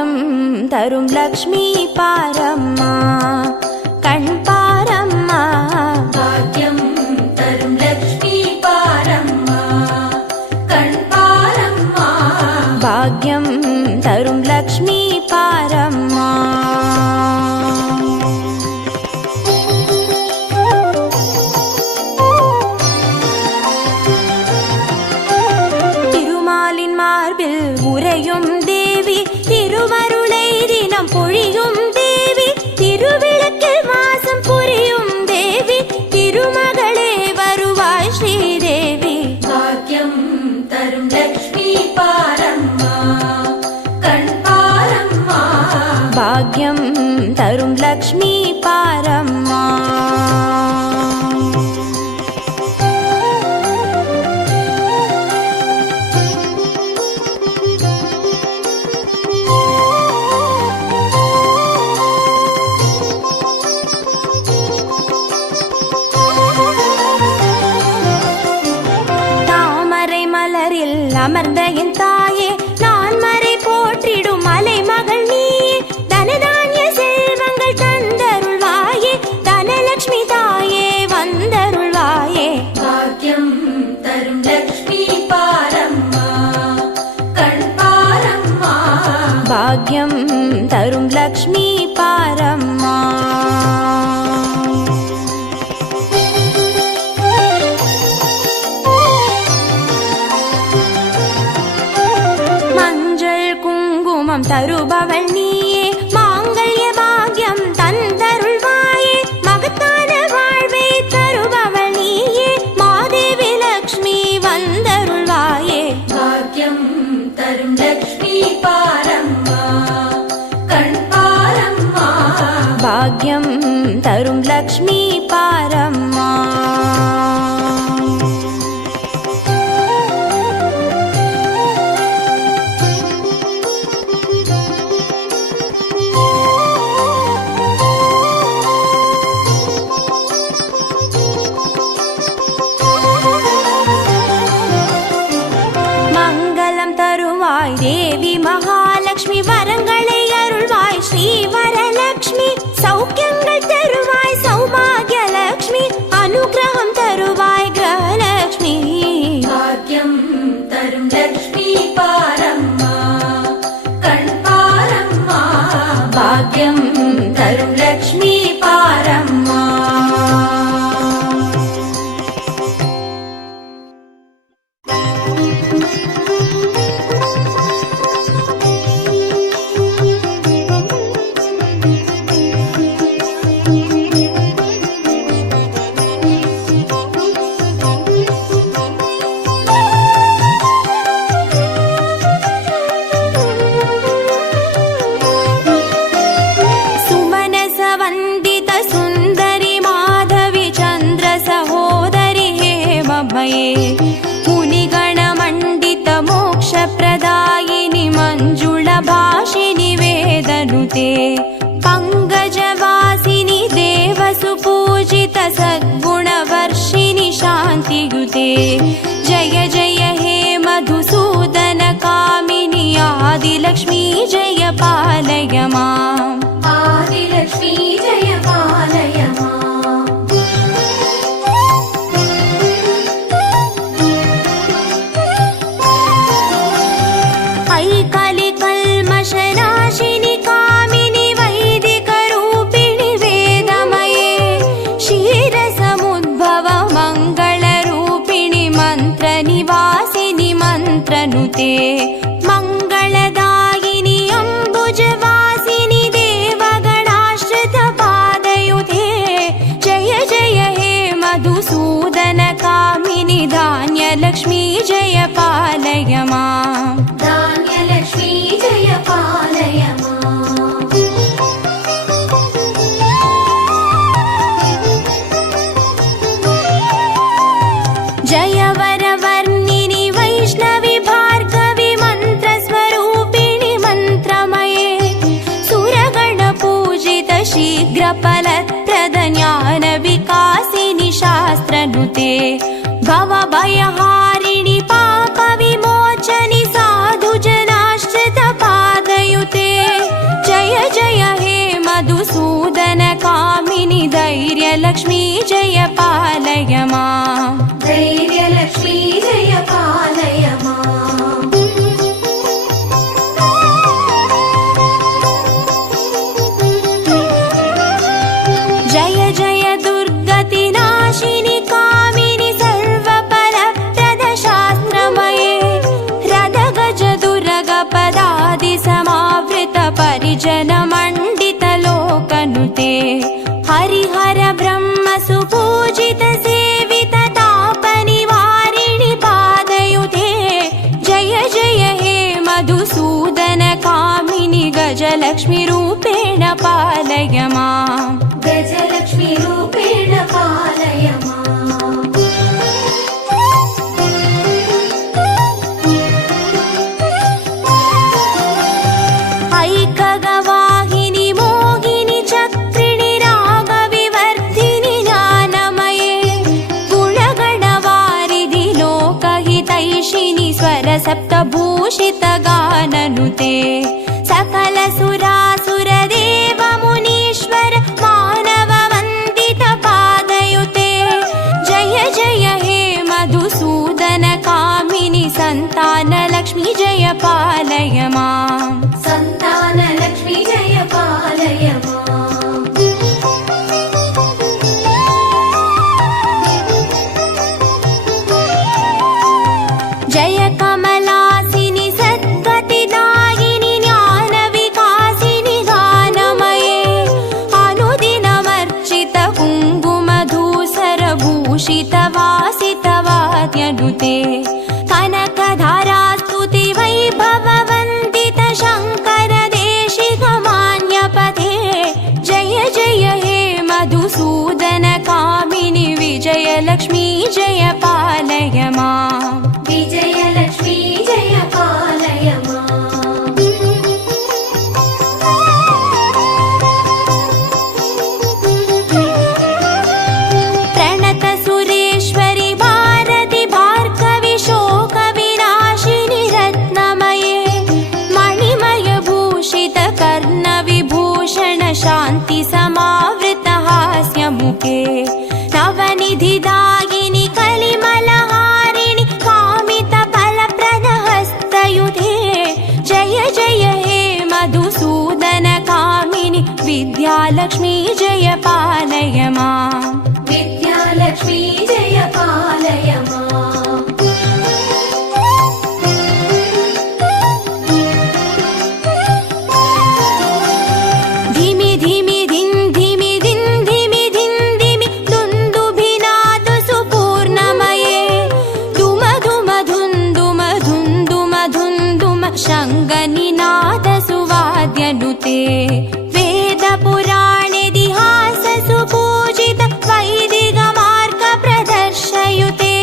பாக்யம் தரும் லக்ஷ்மி பாரம்மா கண் பாரம்மா பாக்யம் தரும் லக்ஷ்மி பாரம்மா கண் பாரம்மா பாக்யம் தரும் லக்ஷ்மி பாரம்மா திருமாலின் மார்பில் உறையும் தேவி திருவருளை தினம் பொழியும் தேவி திருவிளக்கில் வாசம் புரியும் தேவி திருமகளே வருவாய் ஸ்ரீதேவி பாக்யம் தரும் லக்ஷ்மி பாரம்மா கண் பாரம்மா பாக்யம் தரும் லக்ஷ்மி பாரம்மா தாமரை மலரில் அமர்ந்த என் தாயே நான் மறை போற்றிடும் மலை மகள் நீயே தனதானிய செல்வங்கள் தந்தருள்வாயே தனலட்சுமி தாயே வந்தருள்வாயே பாக்யம் தரும் லக்ஷ்மி பாரம்மா கண் பாரம்மா பாக்யம் தரும் லக்ஷ்மி பாரம்மா மஞ்சள் குங்குமம் தருபவள் நீயே மாங்கல்ய பாக்யம் தந்தருள்வாயே மகத்தான வாழ்வை தருபவள் நீயே மாதேவி லக்ஷ்மி வந்தருள்வாயே பாக்யம் தரும் லக்ஷ்மி பாரம்மா கண் பாரம்மா பாக்யம் தரும் லக்ஷ்மி பாரம்மா மங்களம் தருவாய் தேவி மகாலட்சுமி வரங்களை அருள்வாய் ஸ்ரீ வரலட்சுமி சௌக்கியங்கள் தருவாய் சௌபாகிய லட்சுமி அனுகிரகம் தருவாய் கிரகலட்சுமி பாக்யம் தரும் லக்ஷ்மி பாரம்மா கண் பாரம்மா பாக்யம் தரும் லக்ஷ்மி பாரம்மா ಸುಮನಸ ವಂದಿತ ಸುಂದರಿ ಮಾಧವಿ ಚಂದ್ರ ಸಹೋದರಿ ಹೇಮಮಯೇ ಮುನಿಗಣ ಮಂಡಿತ ಮೋಕ್ಷ ಪ್ರದಾಯಿನಿ ಮಂಜುಳ ಭಾಷಿನಿ ವೇದನುತೆ ಪಂಕಜವಾಸಿನಿ ದೇವಸು ಪೂಜಿತ ಸದ್ಗುಣ ವರ್ಷಿನಿ ಶಾಂತಿಯುತೆ ಜಯ ಜಯ ಹೇ ಮಧುಸೂದನ ಕಾಮಿನಿ ಆದಿಲಕ್ಷ್ಮೀ ಜಯ ಪಾಲಯ ಮಾಂ ஆதிலக்ஷ்மி ஜெய பாலய மாம் ಐಕಲಿ ಕಲ್ಮಶನಾಶಿನಿ ಕಾಮಿನಿ ವೈದಿಕ ರೂಪಿಣಿ ವೇದಮಯೇ ಕ್ಷೀರ ಸಮುದ್ಭವ ಮಂಗಳ ರೂಪಿಣಿ ಮಂತ್ರ ನಿವಾಸಿನಿ ಮಂತ್ರನುತೆ ಮಂಗಳದಾಯಿನಿ ಅಂಬುಜವಾಸಿನಿ ದೇವಗಣಾಶ್ರಿತ ಪಾದಯುತೆ ಜಯ ಜಯ ಹೇ ಮಧುಸೂದನ ಕಾಮಿನಿ ಧಾನ್ಯ ಲಕ್ಷ್ಮೀ ಜಯ ಪಾಲಯ ಮಾಂ தானியலக்ஷ்மி ஜெய பாலய மாம் ಜಯ ವರವರ್ಣಿನಿ ವೈಷ್ಣವಿ ಭಾರ್ಗವಿ ಮಂತ್ರ ಸ್ವರೂಪಿಣಿ ಮಂತ್ರಮಯೇ ಸುರಗಣ ಪೂಜಿತ ಶೀಘ್ರ ಫಲಪ್ರದ ಜ್ಞಾನ ವಿಕಾಸಿನಿ ಶಾಸ್ತ್ರನುತೆ ಭವ ಭಯಹಾರಿಣಿ ಪಾಪ ವಿಮೋಚನಿ ಸಾಧು ಜನಾಶ್ರಿತ ಪಾದಯುತೆ जनमण्डितलोकनुते हरिहर ब्रह्म सुपूजित सेवित तापनिवारिणि पादयुते जय जय हे मधुसूदन कामिनि गजलक्ष्मी रूपेण पालय माम् गजलक्ष्मी रूपेण पालय माम् ऐकगवाहिनि मोहिनि चक्रिणि रागविवर्धिनि ज्ञानमये गुणगणवारिधि लोकहितैषिणि स्वरसप्तभूषितगाननुते सकल सुरासुरदेव मुनीश्वर मानववन्दित पादयुते जय जय हे मधुसूदन कामिनि सन्तानलक्ष्मी जय पालय माम् सन्तानलक्ष्मी जय पालय माम् जय कमलासिनि सद्गतिदायिनि ज्ञानविकासिनि गानमये अनुदिनमर्चित कुङ्कुमधूसरभूषित वासितवाद्यनुते कनकधारास्तुति वैभववन्दित शङ्कर देशिकमान्यपथे जय जय हे मधुसूदन कामिनि विजयलक्ष्मी जय पालय माम् विजयलक्ष्मी जय पालय माम् प्रणत सुरेश्वरि भारति भार्गवि शोकविनाशिनि रत्नमये मणिमय भूषित कर्णविभूषण शान्ति समावृत हास्यमुखे नवनिधिदायिनि कलिमलहारिणि कामित फलप्रद हस्तयुधे जय जय हे मधुसूदन कामिनि विद्यालक्ष्मी जय पालय माम् विद्यालक्ष्मी जय पालय माम् धिमि धिमि धिन् धिमि धिन् धिमि धिन् धिमि दुन्दुभिनाद सुपूर्णमये धुम धुम धुन्दुम धुन्दुम धुन्दुम शङ्गनिनाद सुवाद्यनुते वेद पुराणेतिहास सुपूजित वैदिक मार्ग प्रदर्शयुते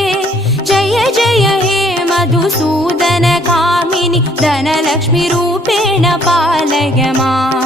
जय जय हे मधुसूदन कामिनि धनलक्ष्मी रूपेण पालय माम्